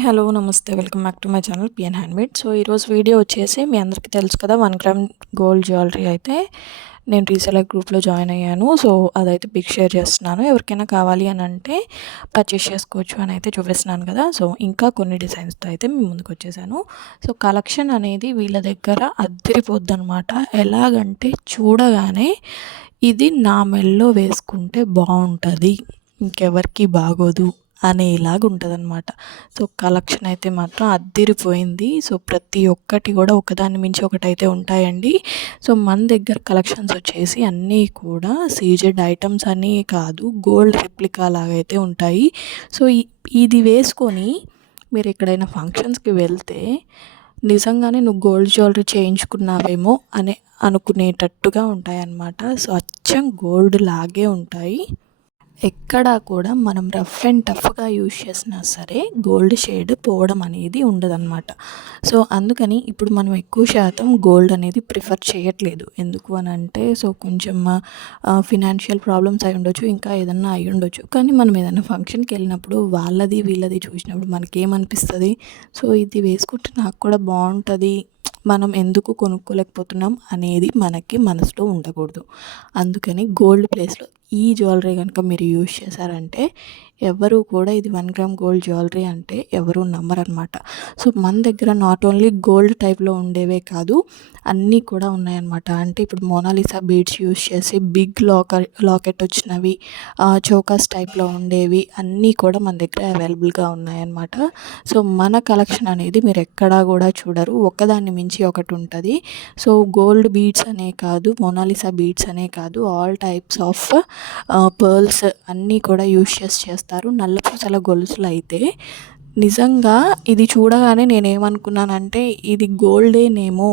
Hi hello నమస్తే welcome back to my channel PN handmade. So ఈరోజు video వచ్చేసి మీ అందరికీ తెలుసు కదా 1 గ్రామ్ గోల్డ్ జ్యువెలరీ అయితే నేను రీసెలర్ గ్రూప్లో జాయిన్ అయ్యాను. సో అదైతే బిగ్ షేర్ చేస్తున్నాను. ఎవరికైనా కావాలి అని అంటే పర్చేస్ చేసుకోవచ్చు అని అయితే చూపిస్తున్నాను కదా. సో ఇంకా కొన్ని డిజైన్స్తో అయితే మీ ముందుకు వచ్చేసాను. సో కలెక్షన్ అనేది వీళ్ళ దగ్గర అద్దరిపోద్ది అనమాట. ఎలాగంటే చూడగానే ఇది నా మెల్లో వేసుకుంటే బాగుంటుంది, ఇంకెవరికి బాగోదు అనేలాగా ఉంటుందన్నమాట. సో కలెక్షన్ అయితే మాత్రం అద్దిరిపోయింది. సో ప్రతి ఒక్కటి కూడా ఒకదాన్ని మించి ఒకటైతే ఉంటాయండి. సో మన దగ్గర కలెక్షన్స్ వచ్చేసి అన్నీ కూడా సీజెడ్ ఐటమ్స్ అని కాదు, గోల్డ్ రెప్లికా లాగా అయితే ఉంటాయి. సో ఇది వేసుకొని మీరు ఎక్కడైనా ఫంక్షన్స్కి వెళ్తే నిజంగానే నువ్వు గోల్డ్ జ్యువెలరీ చేయించుకున్నావేమో అని అనుకునేటట్టుగా ఉంటాయన్నమాట. సో అచ్చం గోల్డ్ లాగే ఉంటాయి. ఎక్కడా కూడా మనం రఫ్ అండ్ టఫ్గా యూజ్ చేసినా సరే గోల్డ్ షేడ్ పోవడం అనేది ఉండదన్నమాట. సో అందుకని ఇప్పుడు మనం ఎక్కువ శాతం గోల్డ్ అనేది ప్రిఫర్ చేయట్లేదు. ఎందుకు అని అంటే సో కొంచెం ఫినాన్షియల్ ప్రాబ్లమ్స్ అయి ఉండొచ్చు, ఇంకా ఏదన్నా అయి ఉండొచ్చు. కానీ మనం ఏదైనా ఫంక్షన్కి వెళ్ళినప్పుడు వాళ్ళది వీళ్ళది చూసినప్పుడు మనకేమనిపిస్తుంది, సో ఇది వేసుకుంటే నాకు కూడా బాగుంటుంది, మనం ఎందుకు కొనుక్కోలేకపోతున్నాం అనేది మనకి మనసులో ఉండకూడదు. అందుకని గోల్డ్ ప్లేస్లో ఈ జ్యువెలరీ కనుక మీరు యూజ్ చేశారంటే ఎవరు కూడా ఇది 1 గ్రామ్ గోల్డ్ జ్యువెలరీ అంటే ఎవరు నమ్మరనమాట. సో మన దగ్గర నాట్ ఓన్లీ గోల్డ్ టైప్లో ఉండేవే కాదు, అన్నీ కూడా ఉన్నాయన్నమాట. అంటే ఇప్పుడు మోనాలిసా బీడ్స్ యూజ్ చేసి బిగ్ లాకెట్ వచ్చినవి, చోకర్స్ టైప్లో ఉండేవి అన్నీ కూడా మన దగ్గర అవైలబుల్గా ఉన్నాయన్నమాట. సో మన కలెక్షన్ అనేది మీరు ఎక్కడా కూడా చూడరు, ఒకదాన్ని మించి ఒకటి ఉంటుంది. సో గోల్డ్ బీడ్స్ అనే కాదు, మోనాలిసా బీడ్స్ అనే కాదు, ఆల్ టైప్స్ ఆఫ్ పర్ల్స్ అన్నీ కూడా యూజ్ చేస్తారు. నల్లపూసల గొలుసులు అయితే నిజంగా ఇది చూడగానే నేనేమనుకున్నానంటే ఇది గోల్డేనేమో,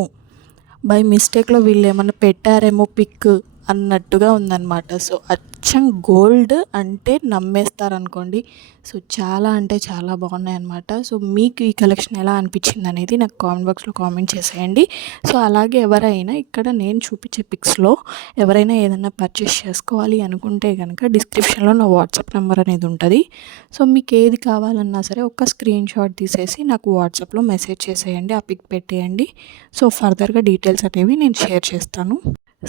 బై మిస్టేక్లో వీళ్ళు ఏమన్నా పెట్టారేమో పిక్ అన్నట్టుగా ఉందన్నమాట. సో అచ్చం గోల్డ్ అంటే నమ్మేస్తారనుకోండి. సో చాలా అంటే చాలా బాగున్నాయి అన్నమాట. సో మీకు ఈ కలెక్షన్ ఎలా అనిపించింది అనేది నాకు కామెంట్ బాక్స్లో కామెంట్ చేసేయండి. సో అలాగే ఎవరైనా ఇక్కడ నేను చూపించే పిక్స్లో ఎవరైనా ఏదైనా పర్చేస్ చేసుకోవాలి అనుకుంటే కనుక డిస్క్రిప్షన్లో నా వాట్సాప్ నెంబర్ అనేది ఉంటుంది. సో మీకు ఏది కావాలన్నా సరే ఒక స్క్రీన్ షాట్ తీసేసి నాకు వాట్సాప్లో మెసేజ్ చేసేయండి, ఆ పిక్ పెట్టేయండి. సో ఫర్దర్గా డీటెయిల్స్ అనేవి నేను షేర్ చేస్తాను.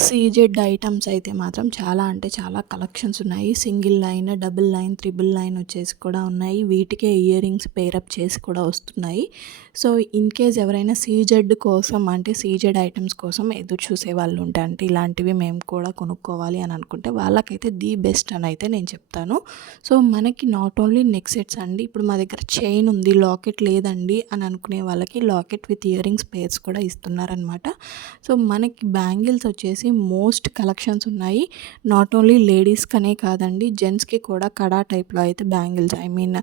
సీజెడ్ ఐటమ్స్ అయితే మాత్రం చాలా అంటే చాలా కలెక్షన్స్ ఉన్నాయి. Single line, double line, triple line వచ్చేసి కూడా ఉన్నాయి. వీటికే ఇయర్ రింగ్స్ పేరప్ చేసి కూడా వస్తున్నాయి. సో ఇన్ కేస్ ఎవరైనా సీజెడ్ కోసం అంటే సీజెడ్ ఐటమ్స్ కోసం ఎదురు చూసే వాళ్ళు ఉంటే, అంటే ఇలాంటివి మేము కూడా కొనుక్కోవాలి అని అనుకుంటే వాళ్ళకైతే ది బెస్ట్ అని అయితే నేను చెప్తాను. సో మనకి నాట్ ఓన్లీ నెక్ సెట్స్ అండి, ఇప్పుడు మా దగ్గర చైన్ ఉంది, లాకెట్ లేదండి అని అనుకునే వాళ్ళకి locket with ear rings pairs కూడా ఇస్తున్నారనమాట. సో మనకి బ్యాంగిల్స్ వచ్చేసి మోస్ట్ కలెక్షన్స్ ఉన్నాయి. నాట్ ఓన్లీ లేడీస్కనే కాదండి, జెంట్స్కి కూడా కడా టైప్లో అయితే బ్యాంగిల్స్, ఐ మీన్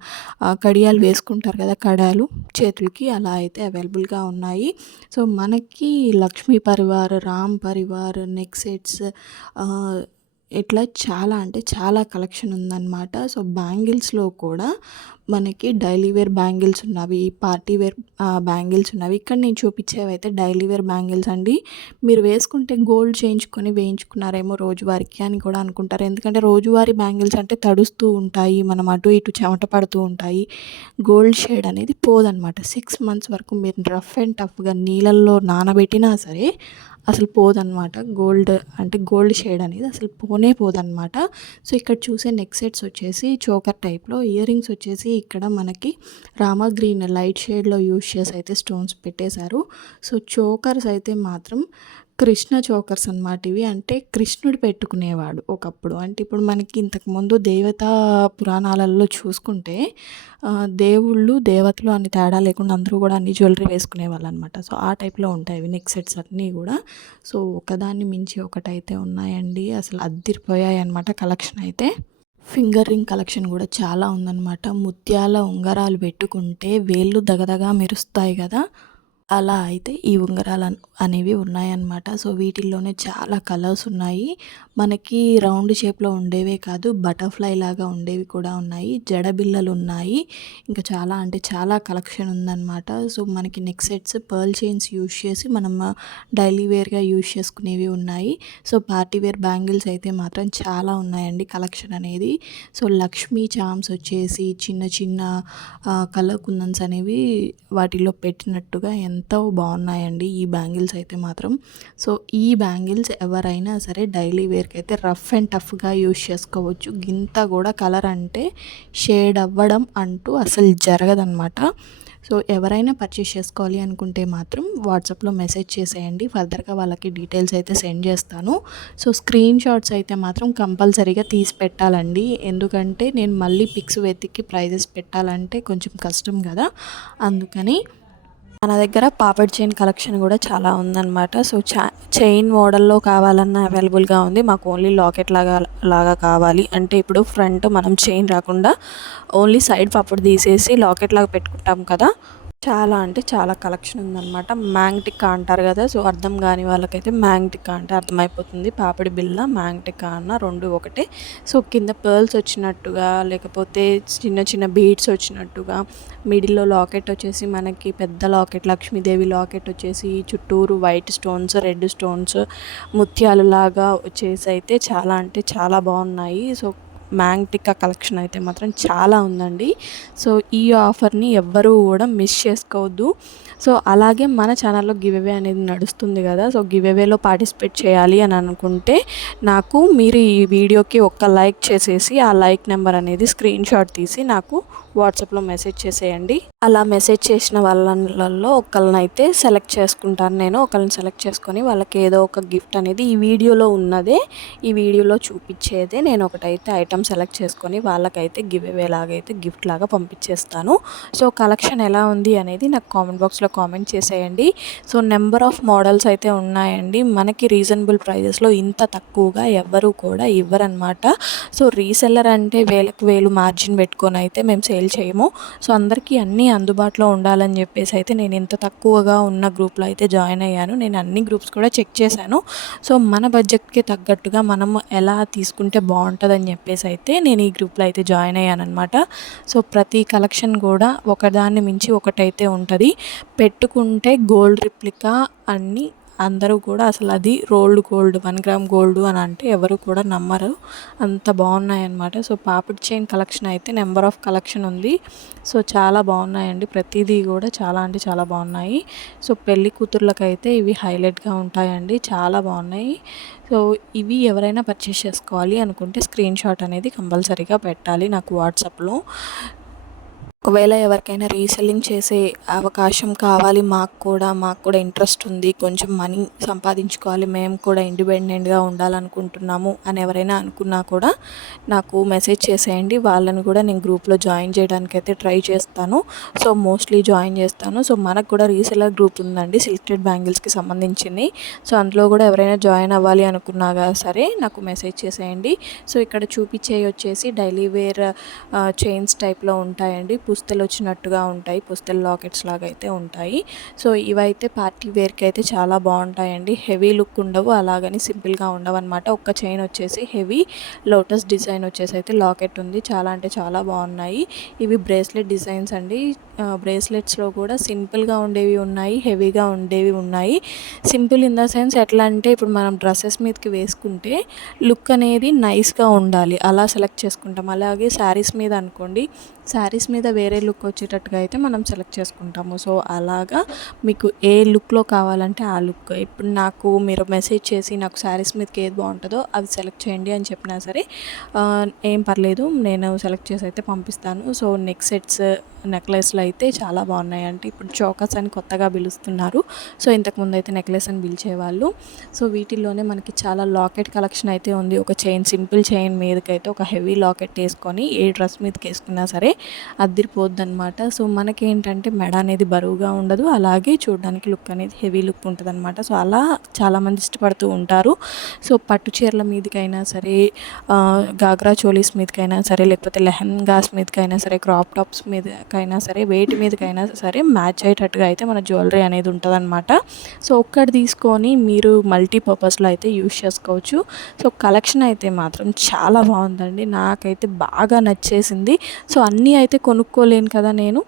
కడియాలు వేసుకుంటారు కదా, కడాలు చేతులకి, అలా అయితే అవైలబుల్గా ఉన్నాయి. సో మనకి లక్ష్మీ పరివార్, రామ్ పరివార్, నెక్ సెట్స్, ఇట్లా చాలా అంటే చాలా కలెక్షన్ ఉందన్నమాట. సో బ్యాంగిల్స్లో కూడా మనకి డైలీ వేర్ బ్యాంగిల్స్ ఉన్నవి, పార్టీ వేర్ బ్యాంగిల్స్ ఉన్నవి. ఇక్కడ నేను చూపించేవి అయితే డైలీ వేర్ బ్యాంగిల్స్ అండి. మీరు వేసుకుంటే గోల్డ్ చేయించుకొని వేయించుకున్నారేమో రోజువారికి అని కూడా అనుకుంటారు. ఎందుకంటే రోజువారీ బ్యాంగిల్స్ అంటే తడుస్తూ ఉంటాయి, మనం అటు ఇటు చెమట పడుతూ ఉంటాయి, గోల్డ్ షేడ్ అనేది పోదనమాట. 6 months వరకు మీరు రఫ్ అండ్ టఫ్గా నీళ్ళల్లో నానబెట్టినా సరే అసలు పోదన్నమాట. గోల్డ్ అంటే గోల్డ్ షేడ్ అనేది అసలు పోదన్నమాట. సో ఇక్కడ చూసే నెక్ సెట్స్ వచ్చేసి చోకర్ టైప్లో, ఇయర్ రింగ్స్ వచ్చేసి ఇక్కడ మనకి రామా గ్రీన్ లైట్ షేడ్లో యూజ్ చేసి అయితే స్టోన్స్ పెట్టేశారు. సో చోకర్స్ అయితే మాత్రం కృష్ణ చోకర్స్ అన్నమాట. ఇవి అంటే కృష్ణుడు పెట్టుకునేవాడు ఒకప్పుడు. అంటే ఇప్పుడు మనకి ఇంతకుముందు దేవతా పురాణాలలో చూసుకుంటే దేవుళ్ళు దేవతలు అని తేడా లేకుండా అందరూ కూడా అన్ని జ్యువెలరీ వేసుకునేవాళ్ళు అనమాట. సో ఆ టైప్లో ఉంటాయి ఇవి నెక్ సెట్స్ అన్నీ కూడా. సో ఒకదాన్ని మించి ఒకటైతే ఉన్నాయండి, అసలు అద్దిరిపోయాయి అనమాట కలెక్షన్ అయితే. ఫింగర్ రింగ్ కలెక్షన్ కూడా చాలా ఉందన్నమాట. ముత్యాల ఉంగరాలు పెట్టుకుంటే వేళ్ళు దగదగా మెరుస్తాయి కదా, అలా అయితే ఈ ఉంగరాలు అనేవి ఉన్నాయన్నమాట. సో వీటిల్లోనే చాలా కలర్స్ ఉన్నాయి. మనకి రౌండ్ షేప్‌లో ఉండేవే కాదు, బటర్‌ఫ్లై లాగా ఉండేవి కూడా ఉన్నాయి. జడబిళ్ళలు ఉన్నాయి. ఇంకా చాలా అంటే చాలా కలెక్షన్ ఉందన్నమాట. సో మనకి neck sets, pearl chains use చేసి మనం డైలీ వేర్‌గా యూజ్ చేసుకునేవి ఉన్నాయి. సో పార్టీ వేర్ బ్యాంగిల్స్ అయితే మాత్రం చాలా ఉన్నాయండి కలెక్షన్ అనేది. సో లక్ష్మీ చార్మ్స్ వచ్చేసి చిన్న చిన్న కలర్ కుందన్స్ అనేవి వాటిలో పెట్టినట్టుగా ఎంతో బాగున్నాయండి ఈ బ్యాంగిల్స్ అయితే మాత్రం. సో ఈ బ్యాంగిల్స్ ఎవరైనా సరే డైలీ వేర్కి అయితే రఫ్ అండ్ టఫ్గా యూజ్ చేసుకోవచ్చు. గింత కూడా కలర్ అంటే షేడ్ అవ్వడం అంటూ అసలు జరగదన్నమాట. సో ఎవరైనా పర్చేస్ చేసుకోవాలి అనుకుంటే మాత్రం వాట్సాప్లో మెసేజ్ చేసేయండి. ఫర్దర్గా వాళ్ళకి డీటెయిల్స్ అయితే సెండ్ చేస్తాను. సో స్క్రీన్ షాట్స్ అయితే మాత్రం కంపల్సరీగా తీసి పెట్టాలండి. ఎందుకంటే నేను మళ్ళీ పిక్స్ వెతికి ప్రైజెస్ పెట్టాలంటే కొంచెం కష్టం కదా, అందుకని మన దగ్గర పాపడ్ చైన్ కలెక్షన్ కూడా చాలా ఉందన్నమాట. సో చైన్ మోడల్లో కావాలన్నా అవైలబుల్గా ఉంది. మాకు ఓన్లీ లాకెట్ లాగా కావాలి అంటే ఇప్పుడు ఫ్రంట్ మనం చైన్ రాకుండా ఓన్లీ సైడ్ పాపడ్ తీసేసి లాకెట్ లాగా పెట్టుకుంటాం కదా, చాలా అంటే చాలా కలెక్షన్ ఉందన్నమాట. మ్యాంగ్ టిక్కా అంటారు కదా, సో అర్థం కాని వాళ్ళకైతే మ్యాంగ్ టిక్కా అంటే అర్థమైపోతుంది. పాపిడి బిళ్ళ, మ్యాంగ్ టిక్కా అన్న రెండు ఒకటే. సో కింద పర్ల్స్ వచ్చినట్టుగా, లేకపోతే చిన్న చిన్న బీడ్స్ వచ్చినట్టుగా, మిడిల్లో లాకెట్ వచ్చేసి మనకి పెద్ద లాకెట్, లక్ష్మీదేవి లాకెట్ వచ్చేసి చుట్టూరు వైట్ స్టోన్స్, రెడ్ స్టోన్స్, ముత్యాలు లాగా వచ్చేసి అయితే చాలా అంటే చాలా బాగున్నాయి. సో మ్యాంగ్ టిక్కా కలెక్షన్ అయితే మాత్రం చాలా ఉందండి. సో ఈ ఆఫర్ని ఎవ్వరూ కూడా మిస్ చేసుకోవద్దు. సో అలాగే మన ఛానల్లో గివ్ అవే అనేది నడుస్తుంది కదా, సో గివ్ అవేలో పార్టిసిపేట్ చేయాలి అని అనుకుంటే నాకు మీరు ఈ వీడియోకి ఒక్క లైక్ చేసేసి ఆ లైక్ నెంబర్ అనేది స్క్రీన్ షాట్ తీసి నాకు వాట్సాప్లో మెసేజ్ చేసేయండి. అలా మెసేజ్ చేసిన వాళ్ళలో ఒకళ్ళనైతే సెలెక్ట్ చేసుకుంటాను నేను. ఒకళ్ళని సెలెక్ట్ చేసుకొని వాళ్ళకి ఏదో ఒక గిఫ్ట్ అనేది ఈ వీడియోలో ఉన్నదే, ఈ వీడియోలో చూపించేదే నేను ఒకటైతే ఐటమ్ సెలెక్ట్ చేసుకొని వాళ్ళకైతే గివ్ అవే లాగైతే గిఫ్ట్ లాగా పంపించేస్తాను. సో కలెక్షన్ ఎలా ఉంది అనేది నాకు కామెంట్ బాక్స్లో కామెంట్ చేసేయండి. సో నెంబర్ ఆఫ్ మోడల్స్ అయితే ఉన్నాయండి. మనకి రీజనబుల్ ప్రైజెస్లో ఇంత తక్కువగా ఎవ్వరూ కూడా ఇవ్వరనమాట. సో రీసెల్లర్ అంటే వేలకు వేలు మార్జిన్ పెట్టుకొని అయితే మేము సేల్ చేయము. సో అందరికీ అన్నీ అందుబాటులో ఉండాలని చెప్పేసి అయితే నేను ఇంత తక్కువగా ఉన్న గ్రూప్లో అయితే జాయిన్ అయ్యాను. నేను అన్ని గ్రూప్స్ కూడా చెక్ చేశాను. సో మన బడ్జెట్కి తగ్గట్టుగా మనం ఎలా తీసుకుంటే బాగుంటుందని చెప్పేసి అయితే నేను ఈ గ్రూప్లో అయితే జాయిన్ అయ్యాను అనమాట. సో ప్రతి కలెక్షన్ కూడా ఒకదాన్ని మించి ఒకటైతే ఉంటుంది. పెట్టుకుంటే గోల్డ్ రిప్లికా అన్నీ అందరూ కూడా అసలు అది రోల్డ్ గోల్డ్, 1 గ్రామ్ గోల్డ్ అని అంటే ఎవరు కూడా నమ్మరు, అంత బాగున్నాయన్నమాట. సో పాపిడి చైన్ కలెక్షన్ అయితే నెంబర్ ఆఫ్ కలెక్షన్ ఉంది. సో చాలా బాగున్నాయండి, ప్రతిదీ కూడా చాలా అంటే చాలా బాగున్నాయి. సో పెళ్లి కూతుర్లకైతే ఇవి హైలైట్గా ఉంటాయండి, చాలా బాగున్నాయి. సో ఇవి ఎవరైనా పర్చేస్ చేసుకోవాలి అనుకుంటే స్క్రీన్ షాట్ అనేది కంపల్సరీగా పెట్టాలి నాకు వాట్సాప్లో. ఒకవేళ ఎవరికైనా రీసెల్లింగ్ చేసే అవకాశం కావాలి, మాకు కూడా ఇంట్రెస్ట్ ఉంది, కొంచెం మనీ సంపాదించుకోవాలి, మేము కూడా ఇండిపెండెంట్గా ఉండాలనుకుంటున్నాము అని ఎవరైనా అనుకున్నా కూడా నాకు మెసేజ్ చేసేయండి. వాళ్ళని కూడా నేను గ్రూప్లో జాయిన్ చేయడానికి అయితే ట్రై చేస్తాను. సో మోస్ట్లీ జాయిన్ చేస్తాను. సో మనకు కూడా రీసెల్లర్ గ్రూప్ ఉందండి సిల్క్టెడ్ బ్యాంగిల్స్కి సంబంధించింది. సో అందులో కూడా ఎవరైనా జాయిన్ అవ్వాలి అనుకున్నా సరే నాకు మెసేజ్ చేసేయండి. సో ఇక్కడ చూపించేవి వచ్చేసి డైలీ వేర్ చైన్స్ టైప్లో ఉంటాయండి, పుస్తలు వచ్చినట్టుగా ఉంటాయి, పుస్తల లాకెట్స్ లాగా అయితే ఉంటాయి. సో ఇవైతే పార్టీ వేర్కి అయితే చాలా బాగుంటాయండి. హెవీ లుక్ ఉండవు, అలాగని సింపుల్గా ఉండవు అనమాట. ఒక్క చైన్ వచ్చేసి హెవీ లోటస్ డిజైన్ వచ్చేసి అయితే లాకెట్ ఉంది, చాలా అంటే చాలా బాగున్నాయి. ఇవి బ్రేస్లెట్ డిజైన్స్ అండి. బ్రేస్లెట్స్లో కూడా సింపుల్గా ఉండేవి ఉన్నాయి, హెవీగా ఉండేవి ఉన్నాయి. సింపుల్ ఇన్ ద సెన్స్ ఎట్లా అంటే ఇప్పుడు మనం డ్రెస్సెస్ మీదకి వేసుకుంటే లుక్ అనేది నైస్గా ఉండాలి, అలా సెలెక్ట్ చేసుకుంటాం. అలాగే శారీస్ మీద అనుకోండి, శారీస్ మీద వేరే లుక్ వచ్చేటట్టుగా అయితే మనం సెలెక్ట్ చేసుకుంటాము. సో అలాగా మీకు ఏ లుక్లో కావాలంటే ఆ లుక్, ఇప్పుడు నాకు మీరు మెసేజ్ చేసి నాకు శారీస్ మీదకి ఏది బాగుంటుందో అవి సెలెక్ట్ చేయండి అని చెప్పినా సరే ఏం పర్లేదు, నేను సెలెక్ట్ చేసి అయితే పంపిస్తాను. సో నెక్ సెట్స్, నెక్లెస్లు అయితే చాలా బాగున్నాయి. అంటే ఇప్పుడు చోకస్ అని కొత్తగా పిలుస్తున్నారు, సో ఇంతకుముందు అయితే నెక్లెస్ అని పిలిచేవాళ్ళు. సో వీటిల్లోనే మనకి చాలా లాకెట్ కలెక్షన్ అయితే ఉంది. ఒక చైన్, సింపుల్ చైన్ మీదకైతే ఒక హెవీ లాకెట్ వేసుకొని ఏ డ్రెస్ మీదకి వేసుకున్నా సరే అదిరిపోద్ది అనమాట. సో మనకేంటంటే మెడ అనేది బరువుగా ఉండదు, అలాగే చూడడానికి లుక్ అనేది హెవీ లుక్ ఉంటుంది అనమాట. సో అలా చాలామంది ఇష్టపడుతూ ఉంటారు. సో పట్టు చీరల మీదకైనా సరే, గాగ్రా చోలీస్ మీదకైనా సరే, లేకపోతే లెహంగాస్ మీదకైనా సరే, క్రాప్ టాప్స్ మీద మీదకైనా సరే, వేటి మీదకైనా సరే మ్యాచ్ అయ్యేటట్టుగా అయితే మన జ్యువెలరీ అనేది ఉంటుందన్నమాట. సో ఒక్కటి తీసుకొని మీరు మల్టీపర్పస్లో అయితే యూజ్ చేసుకోవచ్చు. సో కలెక్షన్ అయితే మాత్రం చాలా బాగుందండి, నాకైతే బాగా నచ్చేసింది. సో అన్నీ అయితే కొనుక్కోలేను కదా నేను,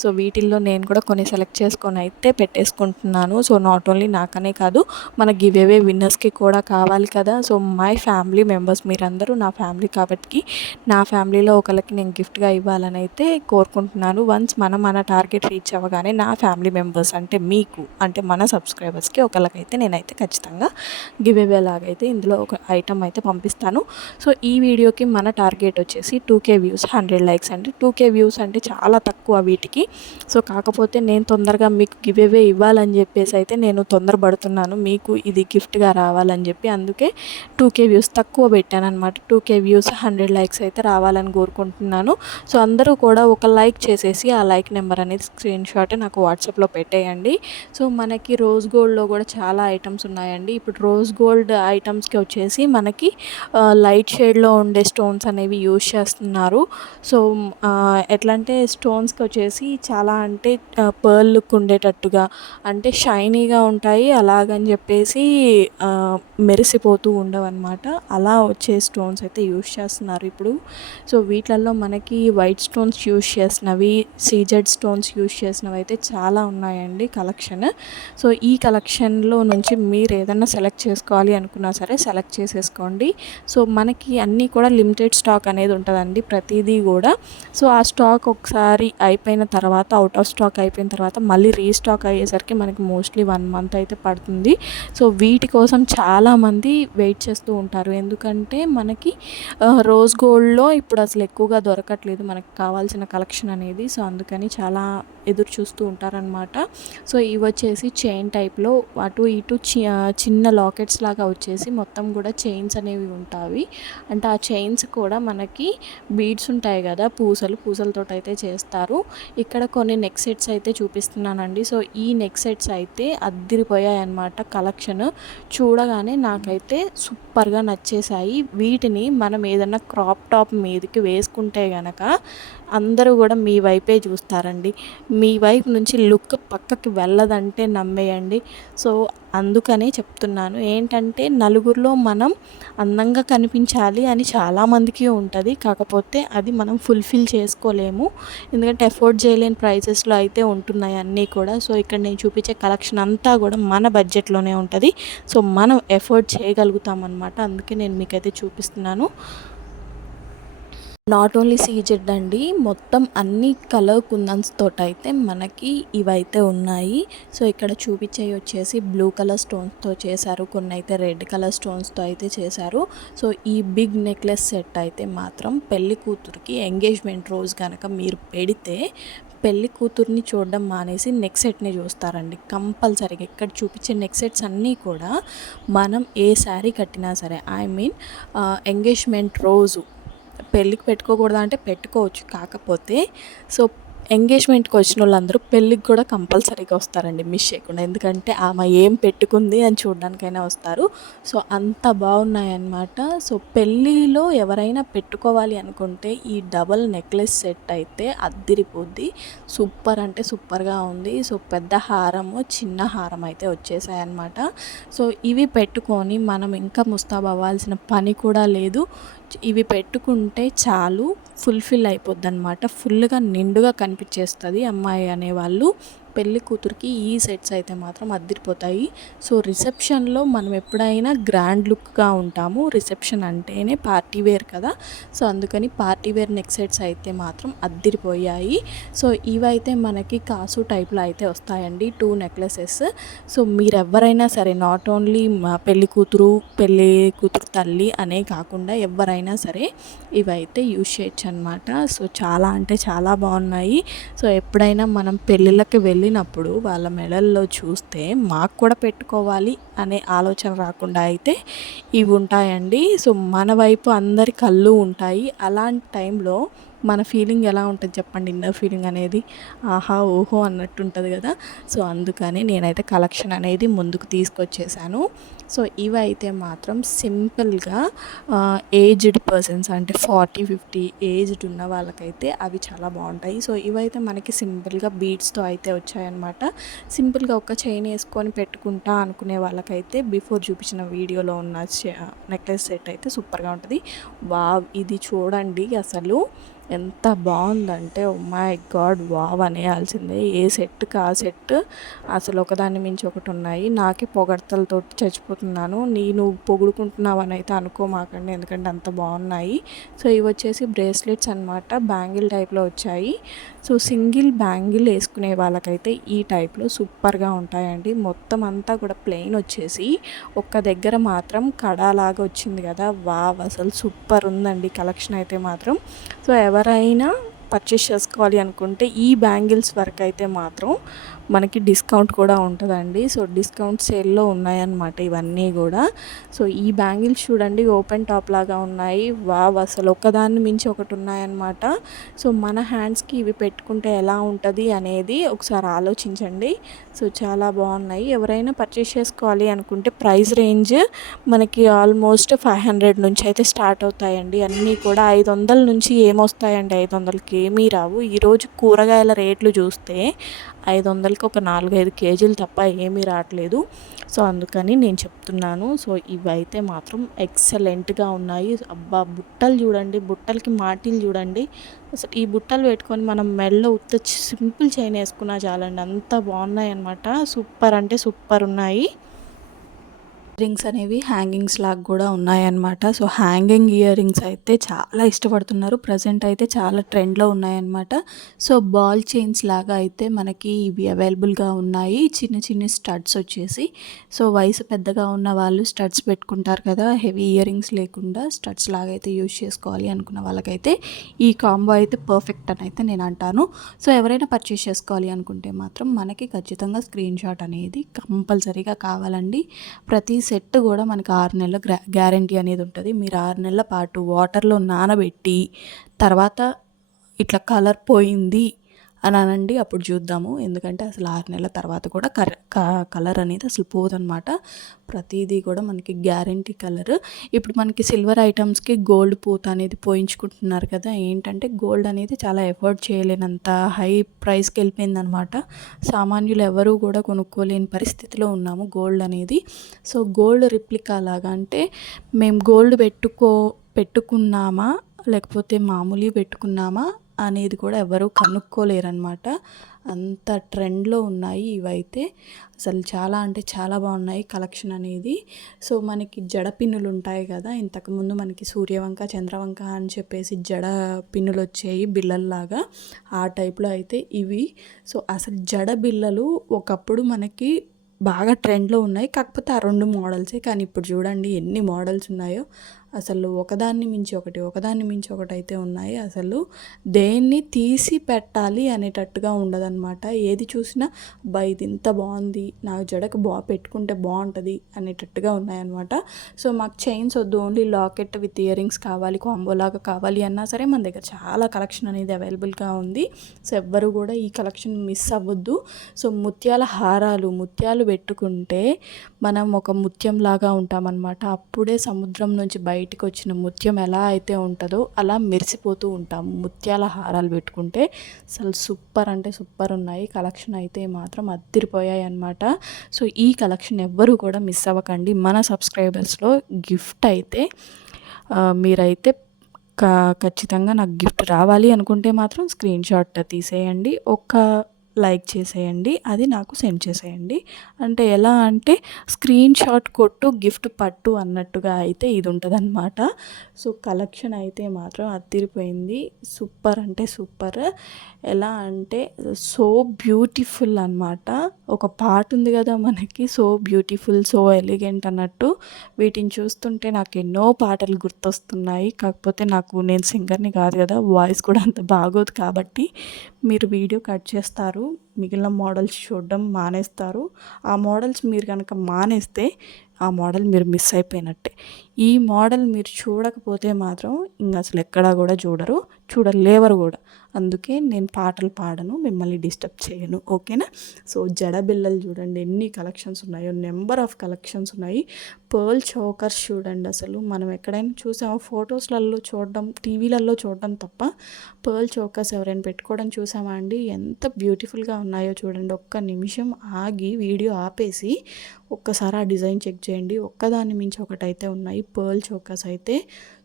సో వీటిల్లో నేను కూడా కొన్ని సెలెక్ట్ చేసుకొని అయితే పెట్టేసుకుంటున్నాను. సో నాట్ ఓన్లీ నాకనే కాదు, మన గివ్ అవే విన్నర్స్కి కూడా కావాలి కదా. సో మై ఫ్యామిలీ మెంబర్స్ మీరందరూ నా ఫ్యామిలీ కాబట్టి నా ఫ్యామిలీలో ఒకరికి నేను గిఫ్ట్గా ఇవ్వాలని అయితే కోరుకుంటున్నాను. వన్స్ మన టార్గెట్ రీచ్ అవ్వగానే నా ఫ్యామిలీ మెంబర్స్ అంటే మీకు, అంటే మన సబ్స్క్రైబర్స్కి ఒకరికైతే నేనైతే ఖచ్చితంగా గివ్ అవే లాగైతే ఇందులో ఒక ఐటమ్ అయితే పంపిస్తాను. సో ఈ వీడియోకి మన టార్గెట్ వచ్చేసి 2K వ్యూస్, 100 లైక్స్ అండి. 2K వ్యూస్ అంటే చాలా తక్కువ వీటికి. సో కాకపోతే నేను తొందరగా మీకు గివ్ అవే ఇవ్వాలని చెప్పేసి అయితే నేను తొందరపడుతున్నాను, మీకు ఇది గిఫ్ట్గా రావాలని చెప్పి. అందుకే 2K వ్యూస్ తక్కువ పెట్టాను అనమాట. 2K వ్యూస్, 100 లైక్స్ అయితే రావాలని కోరుకుంటున్నాను. సో అందరూ కూడా ఒక లైక్ చేసేసి ఆ లైక్ నెంబర్ అనేది స్క్రీన్ షాట్ నాకు వాట్సాప్లో పెట్టేయండి. సో మనకి రోజ్ గోల్డ్లో కూడా చాలా ఐటమ్స్ ఉన్నాయండి. ఇప్పుడు రోజ్ గోల్డ్ ఐటమ్స్కి వచ్చేసి మనకి లైట్ షేడ్లో ఉండే స్టోన్స్ అనేవి యూజ్ చేస్తున్నారు. సో ఎట్లా అంటే స్టోన్స్కి వచ్చేసి చాలా అంటే పర్ల్ లుక్ ఉండేటట్టుగా, అంటే షైనీగా ఉంటాయి, అలాగని చెప్పేసి మెరిసిపోతూ ఉండవన్నమాట. అలా వచ్చే స్టోన్స్ అయితే యూజ్ చేస్తున్నారు ఇప్పుడు. సో వీటిల్లో మనకి వైట్ స్టోన్స్ యూజ్ చేసినవి, సీజెడ్ స్టోన్స్ యూజ్ చేసినవి అయితే చాలా ఉన్నాయండి కలెక్షన్. సో ఈ కలెక్షన్లో నుంచి మీరు ఏదైనా సెలెక్ట్ చేసుకోవాలి అనుకున్నా సరే సెలెక్ట్ చేసేసుకోండి. సో మనకి అన్నీ కూడా లిమిటెడ్ స్టాక్ అనేది ఉంటుందండి ప్రతిదీ కూడా. సో ఆ స్టాక్ ఒకసారి అయిపోయిన తర్వాత, అవుట్ ఆఫ్ స్టాక్ అయిపోయిన తర్వాత మళ్ళీ రీస్టాక్ అయ్యేసరికి మనకి మోస్ట్లీ 1 మంత్ అయితే పడుతుంది. సో వీటి కోసం చాలామంది వెయిట్ చేస్తూ ఉంటారు, ఎందుకంటే మనకి రోజ్ గోల్డ్లో ఇప్పుడు అసలు ఎక్కువగా దొరకట్లేదు మనకు కావాల్సిన కలెక్షన్ అనేది. సో అందుకని చాలా ఎదురు చూస్తూ ఉంటారనమాట. సో ఇవి వచ్చేసి చైన్ టైప్లో అటు ఇటు చిన్న లాకెట్స్ లాగా వచ్చేసి మొత్తం కూడా చైన్స్ అనేవి ఉంటాయి. అంటే ఆ చైన్స్ కూడా మనకి బీడ్స్ ఉంటాయి కదా, పూసలతో అయితే చేస్తారు. ఇక్కడ కొన్ని నెక్ సెట్స్ అయితే చూపిస్తున్నానండి. సో ఈ నెక్ సెట్స్ అయితే అద్దిరిపోయాయి అన్నమాట. కలెక్షన్ చూడగానే నాకైతే సూపర్గా నచ్చేసాయి. వీటిని మనం ఏదన్నా క్రాప్ టాప్ మీదకి వేసుకుంటే గనక అందరూ కూడా మీ వైపే చూస్తారండి, మీ వైపు నుంచి లుక్ పక్కకి వెళ్ళదంటే నమ్మేయండి. సో అందుకనే చెప్తున్నాను, ఏంటంటే నలుగురిలో మనం అందంగా కనిపించాలి అని చాలామందికి ఉంటుంది, కాకపోతే అది మనం ఫుల్ఫిల్ చేసుకోలేము, ఎందుకంటే ఎఫోర్డ్ చేయలేని ప్రైసెస్లో అయితే ఉంటున్నాయి అన్నీ కూడా. సో ఇక్కడ నేను చూపించే కలెక్షన్ అంతా కూడా మన బడ్జెట్లోనే ఉంటుంది. సో మనం ఎఫోర్డ్ చేయగలుగుతాం అన్నమాట, అందుకే నేను మీకైతే చూపిస్తున్నాను. నాట్ ఓన్లీ సీజెడ్ అండి, మొత్తం అన్ని కలర్ కుందన్స్ తోటి అయితే మనకి ఇవైతే ఉన్నాయి. సో ఇక్కడ చూపించేవి వచ్చేసి బ్లూ కలర్ స్టోన్స్తో చేశారు, కొన్ని అయితే రెడ్ కలర్ స్టోన్స్తో అయితే చేశారు. సో ఈ బిగ్ నెక్లెస్ సెట్ అయితే మాత్రం పెళ్లి కూతురికి ఎంగేజ్మెంట్ రోజు కనుక మీరు పెడితే పెళ్లి కూతుర్ని చూడడం మానేసి నెక్ సెట్ని చూస్తారండి కంపల్సరీగా. ఇక్కడ చూపించే నెక్ సెట్స్ అన్నీ కూడా మనం ఏ శారీ కట్టినా సరే, ఐ మీన్ ఎంగేజ్మెంట్ రోజు, పెళ్ళికి పెట్టుకోకూడదా అంటే పెట్టుకోవచ్చు, కాకపోతే సో ఎంగేజ్మెంట్కి వచ్చిన వాళ్ళందరూ పెళ్ళికి కూడా కంపల్సరీగా వస్తారండి మిస్ చేయకుండా, ఎందుకంటే ఆమె ఏం పెట్టుకుంది అని చూడడానికైనా వస్తారు. సో అంత బాగున్నాయన్నమాట. సో పెళ్ళిలో ఎవరైనా పెట్టుకోవాలి అనుకుంటే ఈ డబల్ నెక్లెస్ సెట్ అయితే అద్దిరిపోద్ది, సూపర్ అంటే సూపర్గా ఉంది. సో పెద్ద హారము చిన్న హారం అయితే వచ్చేసాయన్నమాట. సో ఇవి పెట్టుకొని మనం ఇంకా ముస్తాబ్ అవ్వాల్సిన పని కూడా లేదు, ఇవి పెట్టుకుంటే చాలు ఫుల్ఫిల్ అయిపోద్ది అనమాట, ఫుల్గా నిండుగా కనిపించేస్తుంది అమ్మాయి అనేవాళ్ళు. పెళ్లి కూతురికి ఈ సెట్స్ అయితే మాత్రం అద్దిరిపోతాయి. సో రిసెప్షన్లో మనం ఎప్పుడైనా గ్రాండ్ లుక్గా ఉంటాము, రిసెప్షన్ అంటేనే పార్టీ వేర్ కదా, సో అందుకని పార్టీ వేర్ నెక్ సెట్స్ అయితే మాత్రం అద్దిరిపోయాయి. సో ఇవైతే మనకి కాసు టైప్లో అయితే వస్తాయండి, 2 నెక్లెసెస్. సో మీరు ఎవరైనా సరే, నాట్ ఓన్లీ పెళ్లి కూతురు తల్లి అనే కాకుండా ఎవరైనా సరే ఇవైతే యూజ్ చేయొచ్చు అనమాట. సో చాలా అంటే చాలా బాగున్నాయి. సో ఎప్పుడైనా మనం పెళ్ళిళ్ళకి వెళ్ళినప్పుడు వాళ్ళ మెడల్లో చూస్తే మాకు కూడా పెట్టుకోవాలి అనే ఆలోచన రాకుండా అయితే ఇవి ఉంటాయండి. సో మన వైపు అందరి కళ్ళు ఉంటాయి, అలాంటి టైంలో మన ఫీలింగ్ ఎలా ఉంటుంది చెప్పండి, ఇన్నర్ ఫీలింగ్ అనేది ఆహా ఓహో అన్నట్టు ఉంటుంది కదా. సో అందుకని నేనైతే కలెక్షన్ అనేది ముందుకు తీసుకొచ్చేసాను. సో ఇవైతే మాత్రం సింపుల్గా ఏజ్డ్ పర్సన్స్ అంటే 40-50 ఏజ్డ్ ఉన్న వాళ్ళకైతే అవి చాలా బాగుంటాయి. సో ఇవైతే మనకి సింపుల్గా బీడ్స్తో అయితే వచ్చాయన్నమాట. సింపుల్గా ఒక చైన్ వేసుకొని పెట్టుకుంటా అనుకునే వాళ్ళకైతే బిఫోర్ చూపించిన వీడియోలో ఉన్న నెక్లెస్ సెట్ అయితే సూపర్గా ఉంటుంది. వావ్, ఇది చూడండి అసలు ఎంత బాగుందంటే ఓ మై గాడ్ వావ్ అనేయాల్సిందే. ఏ సెట్కి ఆ సెట్ అసలు ఒకదాన్ని మించి ఒకటి ఉన్నాయి. నాకే పొగడ్తలతో చచ్చిపోతున్నాను. నేను పొగుడుకుంటున్నావని అయితే అనుకోమాకండి, ఎందుకంటే అంత బాగున్నాయి. సో ఇవి వచ్చేసి బ్రేస్లెట్స్ అనమాట, బ్యాంగిల్ టైప్లో వచ్చాయి. సో సింగిల్ బ్యాంగిల్ వేసుకునే వాళ్ళకైతే ఈ టైప్లో సూపర్గా ఉంటాయండి. మొత్తం అంతా కూడా ప్లెయిన్ వచ్చేసి ఒక్క దగ్గర మాత్రం కడాలాగా వచ్చింది కదా, వావ్ అసలు సూపర్ ఉందండి కలెక్షన్ అయితే మాత్రం. సో ఎవరైనా పర్చేస్ చేసుకోవాలి అనుకుంటే ఈ బ్యాంగిల్స్ వరకు అయితే మాత్రం మనకి డిస్కౌంట్ కూడా ఉంటుందండి. సో డిస్కౌంట్ సేల్లో ఉన్నాయన్నమాట ఇవన్నీ కూడా. సో ఈ బ్యాంగిల్స్ చూడండి ఓపెన్ టాప్ లాగా ఉన్నాయి. వావ్ అసలు ఒకదాన్ని మించి ఒకటి ఉన్నాయన్నమాట. సో మన హ్యాండ్స్కి ఇవి పెట్టుకుంటే ఎలా ఉంటుంది అనేది ఒకసారి ఆలోచించండి. సో చాలా బాగున్నాయి. ఎవరైనా పర్చేస్ చేసుకోవాలి అనుకుంటే ప్రైస్ రేంజ్ మనకి ఆల్మోస్ట్ 500 నుంచి అయితే స్టార్ట్ అవుతాయండి. అన్నీ కూడా 500 నుంచి ఏమొస్తాయండి, 500కి ఏమీ రావు. ఈరోజు కూరగాయల రేట్లు చూస్తే 500కి ఒక 4-5 కేజీలు తప్ప ఏమీ రావట్లేదు. సో అందుకని నేను చెప్తున్నాను. సో ఇవైతే మాత్రం ఎక్సలెంట్గా ఉన్నాయి. అబ్బా బుట్టలు చూడండి, బుట్టలకి మాటీలు చూడండి. అసలు ఈ బుట్టలు పెట్టుకొని మనం మెడలో ఉత్త సింపుల్ చైన్ వేసుకున్నా చాలండి, అంత బాగున్నాయి అన్నమాట. సూపర్ అంటే సూపర్ ఉన్నాయి. రింగ్స్ అనేవి హ్యాంగింగ్స్ లాగా కూడా ఉన్నాయన్నమాట. సో హ్యాంగింగ్ ఇయర్ రింగ్స్ అయితే చాలా ఇష్టపడుతున్నారు. ప్రజెంట్ అయితే చాలా ట్రెండ్లో ఉన్నాయన్నమాట. సో బాల్ చైన్స్ లాగా అయితే మనకి ఇవి అవైలబుల్గా ఉన్నాయి. చిన్న చిన్న స్టడ్స్ వచ్చేసి, సో వయసు పెద్దగా ఉన్న వాళ్ళు స్టడ్స్ పెట్టుకుంటారు కదా, హెవీ ఇయర్ రింగ్స్ లేకుండా స్టడ్స్ లాగా అయితే యూజ్ చేసుకోవాలి అనుకున్న వాళ్ళకైతే ఈ కాంబో అయితే పర్ఫెక్ట్ అని అయితే నేను అంటాను. సో ఎవరైనా పర్చేస్ చేసుకోవాలి అనుకుంటే మాత్రం మనకి ఖచ్చితంగా స్క్రీన్ షాట్ అనేది కంపల్సరీగా కావాలండి. ప్రతి సెట్ కూడా మనకి 6 నెలల గ్యారంటీ అనేది ఉంటుంది. మీరు 6 నెలల పాటు వాటర్లో నానబెట్టి తర్వాత ఇట్లా కలర్ పోయింది అని అనండి, అప్పుడు చూద్దాము. ఎందుకంటే అసలు 6 నెలల తర్వాత కూడా కలర్ అనేది అసలు పోదనమాట. ప్రతిదీ కూడా మనకి గ్యారంటీ కలర్. ఇప్పుడు మనకి సిల్వర్ ఐటమ్స్కి గోల్డ్ పూత అనేది పోయించుకుంటున్నారు కదా, ఏంటంటే గోల్డ్ అనేది చాలా ఎఫోర్డ్ చేయలేనంత హై ప్రైస్కి వెళ్ళిపోయిందనమాట. సామాన్యులు ఎవరూ కూడా కొనుక్కోలేని పరిస్థితిలో ఉన్నాము గోల్డ్ అనేది. సో గోల్డ్ రిప్లికా లాగా అంటే మేము గోల్డ్ పెట్టుకున్నామా లేకపోతే మామూలు పెట్టుకున్నామా అనేది కూడా ఎవరు కనుక్కోలేరనమాట. అంత ట్రెండ్లో ఉన్నాయి ఇవైతే. అసలు చాలా అంటే చాలా బాగున్నాయి కలెక్షన్ అనేది. సో మనకి జడ పిన్నులు ఉంటాయి కదా, ఇంతకుముందు మనకి సూర్యవంక చంద్రవంక అని చెప్పేసి జడ పిన్నులు వచ్చాయి బిళ్ళల్లాగా, ఆ టైప్లో అయితే ఇవి. సో అసలు జడ బిళ్ళలు ఒకప్పుడు మనకి బాగా ట్రెండ్లో ఉన్నాయి. కాకపోతే ఆ 2 మోడల్సే, కానీ ఇప్పుడు చూడండి ఎన్ని మోడల్స్ ఉన్నాయో. అసలు ఒకదాన్ని మించి ఒకటి అయితే ఉన్నాయి. అసలు దేన్ని తీసి పెట్టాలి అనేటట్టుగా ఉండదన్నమాట. ఏది చూసినా ఇది ఇంత బాగుంది, నాకు జడకు పెట్టుకుంటే బాగుంటుంది అనేటట్టుగా ఉన్నాయన్నమాట. సో మాకు చైన్స్ వద్దు, only locket with ear rings కావాలి, కాంబోలాగా కావాలి అన్నా సరే మన దగ్గర చాలా కలెక్షన్ అనేది అవైలబుల్గా ఉంది. సో ఎవ్వరు కూడా ఈ కలెక్షన్ మిస్ అవ్వద్దు. సో ముత్యాల హారాలు, ముత్యాలు పెట్టుకుంటే మనం ఒక ముత్యం లాగా ఉంటామన్నమాట. అప్పుడే సముద్రం నుంచి బయటికి వచ్చిన ముత్యం ఎలా అయితే ఉంటుందో అలా మెరిసిపోతూ ఉంటాము ముత్యాల హారాలు పెట్టుకుంటే. అసలు సూపర్ అంటే సూపర్ ఉన్నాయి. కలెక్షన్ అయితే మాత్రం అదిరిపోయాయి అన్నమాట. సో ఈ కలెక్షన్ ఎవ్వరూ కూడా మిస్ అవ్వకండి. మన సబ్స్క్రైబర్స్లో గిఫ్ట్ అయితే మీరైతే ఖచ్చితంగా నాకు గిఫ్ట్ రావాలి అనుకుంటే మాత్రం స్క్రీన్ షాట్ తీసేయండి, లైక్ చేసేయండి, అది నాకు సెండ్ చేసేయండి. అంటే ఎలా అంటే స్క్రీన్ షాట్ కొట్టు గిఫ్ట్ పట్టు అన్నట్టుగా అయితే ఇది ఉంటుందన్నమాట. సో కలెక్షన్ అయితే మాత్రం అదిరిపోయింది. సూపర్ అంటే సూపర్. ఎలా అంటే సో బ్యూటిఫుల్ అన్నమాట. ఒక పాట ఉంది కదా మనకి, సో బ్యూటిఫుల్, సో ఎలిగెంట్ అన్నట్టు. వీటిని చూస్తుంటే నాకు ఎన్నో పాటలు గుర్తొస్తున్నాయి. కాకపోతే నేను సింగర్ని కాదు కదా, వాయిస్ కూడా అంత బాగోదు. కాబట్టి మీరు వీడియో కట్ చేస్తారు, మిగిలిన మోడల్స్ చూడడం మానేస్తారు. ఆ మోడల్స్ మీరు కనుక మానేస్తే ఆ మోడల్ మీరు మిస్ అయిపోయినట్టే. ఈ మోడల్ మీరు చూడకపోతే మాత్రం ఇంక అసలు ఎక్కడా కూడా చూడలేవరు కూడా. అందుకే నేను పాటలు పాడను, మిమ్మల్ని డిస్టర్బ్ చేయను, ఓకేనా? సో జడబిళ్ళలు చూడండి ఎన్ని కలెక్షన్స్ ఉన్నాయో, నెంబర్ ఆఫ్ కలెక్షన్స్ ఉన్నాయి. పర్ల్ చోకర్స్ చూడండి, అసలు మనం ఎక్కడైనా చూసామో, ఫొటోస్లలో చూడడం, టీవీలలో చూడడం తప్ప పర్ల్ చోకర్స్ ఎవరైనా పెట్టుకోవడం చూసామా అండి? ఎంత బ్యూటిఫుల్గా ఉన్నాయో చూడండి. ఒక్క నిమిషం ఆగి వీడియో ఆపేసి ఒక్కసారి ఆ డిజైన్ చెక్ చేయండి. ఒక్కదాన్ని మించి ఒకటైతే ఉన్నాయి. పర్ల్ చోకర్స్ అయితే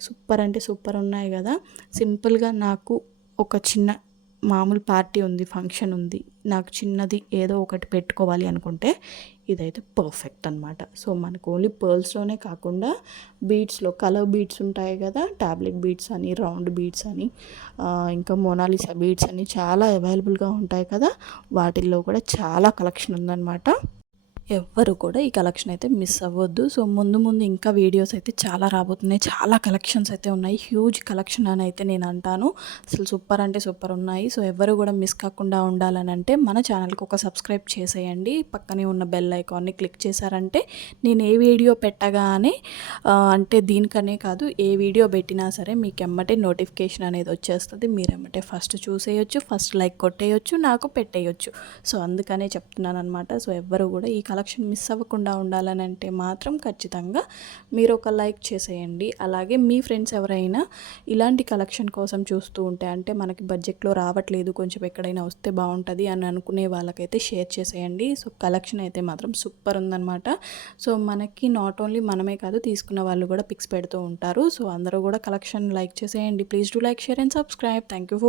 సూపర్ అంటే సూపర్ ఉన్నాయి కదా. సింపుల్గా నాకు ఒక చిన్న మామూలు పార్టీ ఉంది, ఫంక్షన్ ఉంది, నాకు చిన్నది ఏదో ఒకటి పెట్టుకోవాలి అనుకుంటే ఇదైతే పర్ఫెక్ట్ అనమాట. సో మనకు ఓన్లీ పర్ల్స్లోనే కాకుండా బీడ్స్లో కలర్ బీడ్స్ ఉంటాయి కదా, ట్యాబ్లెట్ బీడ్స్ అని, రౌండ్ బీడ్స్ అని, ఇంకా మోనాలిసా బీడ్స్ అని చాలా అవైలబుల్గా ఉంటాయి కదా, వాటిల్లో కూడా చాలా కలెక్షన్ ఉందన్నమాట. ఎవ్వరు కూడా ఈ కలెక్షన్ అయితే మిస్ అవ్వద్దు. సో ముందు ఇంకా వీడియోస్ అయితే చాలా రాబోతున్నాయి, చాలా కలెక్షన్స్ అయితే ఉన్నాయి. హ్యూజ్ కలెక్షన్ అని అయితే నేను అంటాను. అసలు సూపర్ అంటే సూపర్ ఉన్నాయి. సో ఎవ్వరు కూడా మిస్ కాకుండా ఉండాలని అంటే మన ఛానల్కి ఒక సబ్స్క్రైబ్ చేసేయండి. పక్కనే ఉన్న బెల్ ఐకాన్ని క్లిక్ చేశారంటే నేను ఏ వీడియో పెట్టగానే అంటే దీనికనే కాదు, ఏ వీడియో పెట్టినా సరే మీకు ఎమ్మటే నోటిఫికేషన్ అనేది వచ్చేస్తుంది. మీరు ఎమ్మటే ఫస్ట్ చూసేయచ్చు, ఫస్ట్ లైక్ కొట్టేయచ్చు, నాకు పెట్టేయచ్చు. సో అందుకనే చెప్తున్నాను అనమాట. సో ఎవ్వరు కూడా ఈ కలెక్షన్ మిస్ అవ్వకుండా ఉండాలని అంటే మాత్రం ఖచ్చితంగా మీరు ఒక లైక్ చేసేయండి. అలాగే మీ ఫ్రెండ్స్ ఎవరైనా ఇలాంటి కలెక్షన్ కోసం చూస్తూ ఉంటే, అంటే మనకి బడ్జెట్లో రావట్లేదు, కొంచెం ఎక్కడైనా వస్తే బాగుంటుంది అని అనుకునే వాళ్ళకైతే షేర్ చేసేయండి. సో కలెక్షన్ అయితే మాత్రం సూపర్ ఉందన్నమాట. సో మనకి నాట్ ఓన్లీ మనమే కాదు, తీసుకున్న వాళ్ళు కూడా పిక్స్ పెడుతూ ఉంటారు. సో అందరూ కూడా కలెక్షన్ లైక్ చేసేయండి. Please do like, share and subscribe. Thank you for